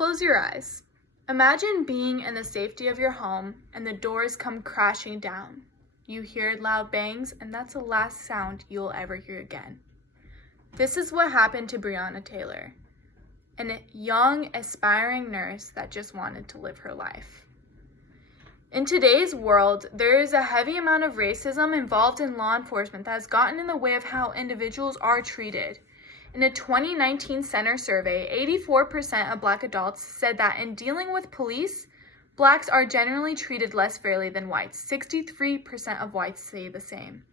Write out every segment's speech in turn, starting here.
Close your eyes. Imagine being in the safety of your home and the doors come crashing down. You hear loud bangs, and that's the last sound you'll ever hear again. This is what happened to Breonna Taylor, a young, aspiring nurse that just wanted to live her life. In today's world, there is a heavy amount of racism involved in law enforcement that has gotten in the way of how individuals are treated. In a 2019 Center survey, 84% of Black adults said that in dealing with police, Blacks are generally treated less fairly than whites. 63% of whites say the same.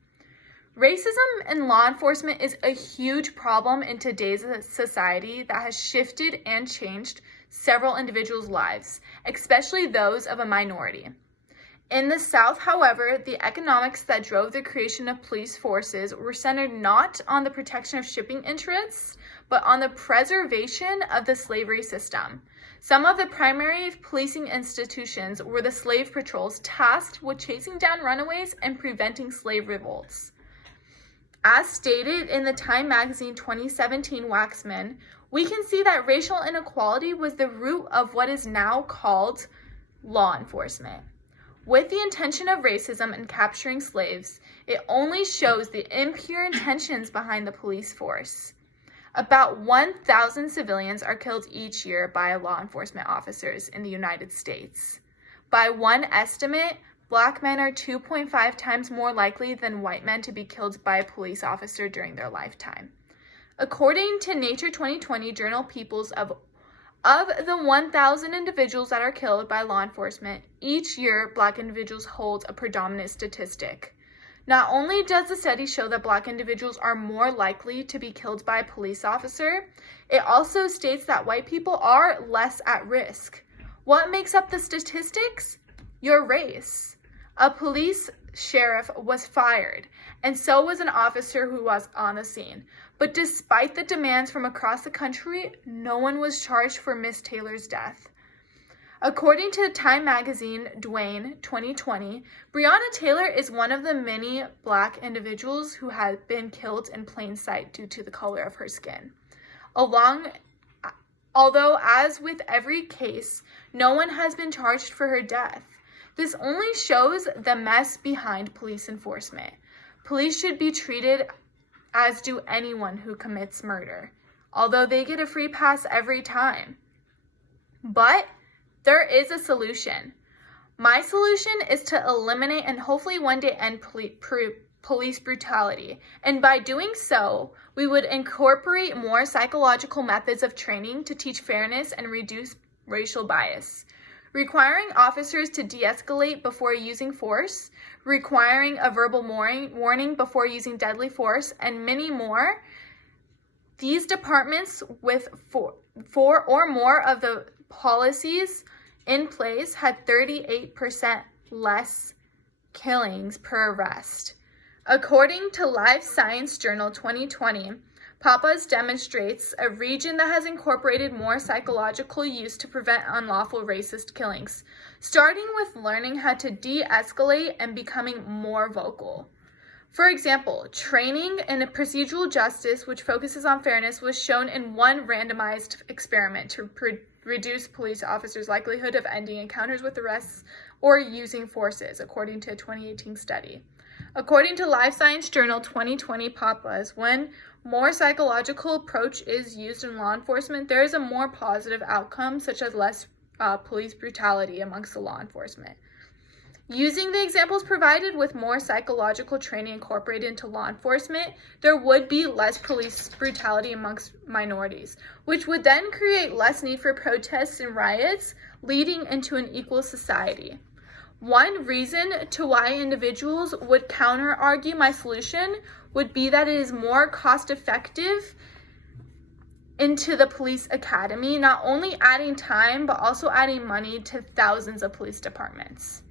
Racism in law enforcement is a huge problem in today's society that has shifted and changed several individuals' lives, especially those of a minority. In the South, however, the economics that drove the creation of police forces were centered not on the protection of shipping interests, but on the preservation of the slavery system. Some of the primary policing institutions were the slave patrols tasked with chasing down runaways and preventing slave revolts. As stated in the Time magazine 2017 Waxman, we can see that racial inequality was the root of what is now called law enforcement. With the intention of racism and capturing slaves, it only shows the impure intentions behind the police force. About 1,000 civilians are killed each year by law enforcement officers in the United States. By one estimate, Black men are 2.5 times more likely than white men to be killed by a police officer during their lifetime. According to Nature 2020 journal Peoples, of the 1,000 individuals that are killed by law enforcement, each year Black individuals hold a predominant statistic. Not only does the study show that Black individuals are more likely to be killed by a police officer, it also states that white people are less at risk. What makes up the statistics? Your race. A police sheriff was fired, and so was an officer who was on the scene. But despite the demands from across the country, no one was charged for Miss Taylor's death. According to Time magazine Dwayne 2020, Breonna Taylor is one of the many Black individuals who have been killed in plain sight due to the color of her skin. Although, as with every case, no one has been charged for her death. This only shows the mess behind police enforcement. Police should be treated as do anyone who commits murder, although they get a free pass every time. But there is a solution. My solution is to eliminate and hopefully one day end police brutality. And by doing so, we would incorporate more psychological methods of training to teach fairness and reduce racial bias. Requiring officers to de-escalate before using force, requiring a verbal warning before using deadly force, and many more. These departments with four or more of the policies in place had 38% less killings per arrest. According to Life Science Journal 2020, Papas demonstrates a region that has incorporated more psychological use to prevent unlawful racist killings, starting with learning how to de-escalate and becoming more vocal. For example, training in a procedural justice, which focuses on fairness, was shown in one randomized experiment to reduce police officers' likelihood of ending encounters with arrests or using forces, according to a 2018 study. According to Life Science Journal 2020 Papas, when more psychological approach is used in law enforcement, there is a more positive outcome, such as less police brutality amongst the law enforcement. Using the examples provided with more psychological training incorporated into law enforcement, there would be less police brutality amongst minorities, which would then create less need for protests and riots, leading into an equal society. One reason to why individuals would counter-argue my solution would be that it is more cost-effective into the police academy, not only adding time, but also adding money to thousands of police departments.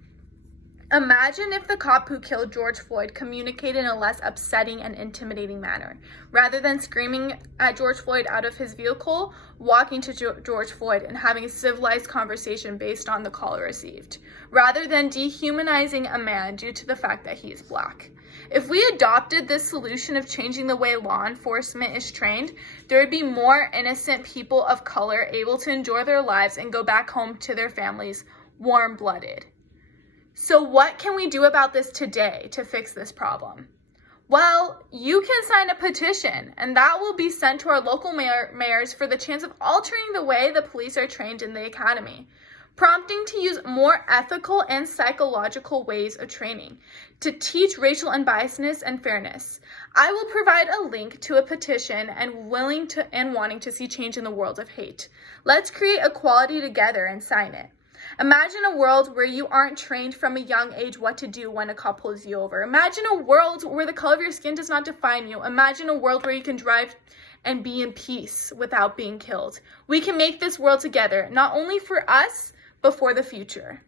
Imagine if the cop who killed George Floyd communicated in a less upsetting and intimidating manner. Rather than screaming at George Floyd out of his vehicle, walking to George Floyd and having a civilized conversation based on the call received. Rather than dehumanizing a man due to the fact that he is black. If we adopted this solution of changing the way law enforcement is trained, there would be more innocent people of color able to enjoy their lives and go back home to their families warm-blooded. So what can we do about this today to fix this problem? Well, you can sign a petition, and that will be sent to our local mayors for the chance of altering the way the police are trained in the academy, prompting to use more ethical and psychological ways of training to teach racial unbiasedness and fairness. I will provide a link to a petition and wanting to see change in the world of hate. Let's create equality together and sign it. Imagine a world where you aren't trained from a young age what to do when a cop pulls you over. Imagine a world where the color of your skin does not define you. Imagine a world where you can drive and be in peace without being killed. We can make this world together, not only for us, but for the future.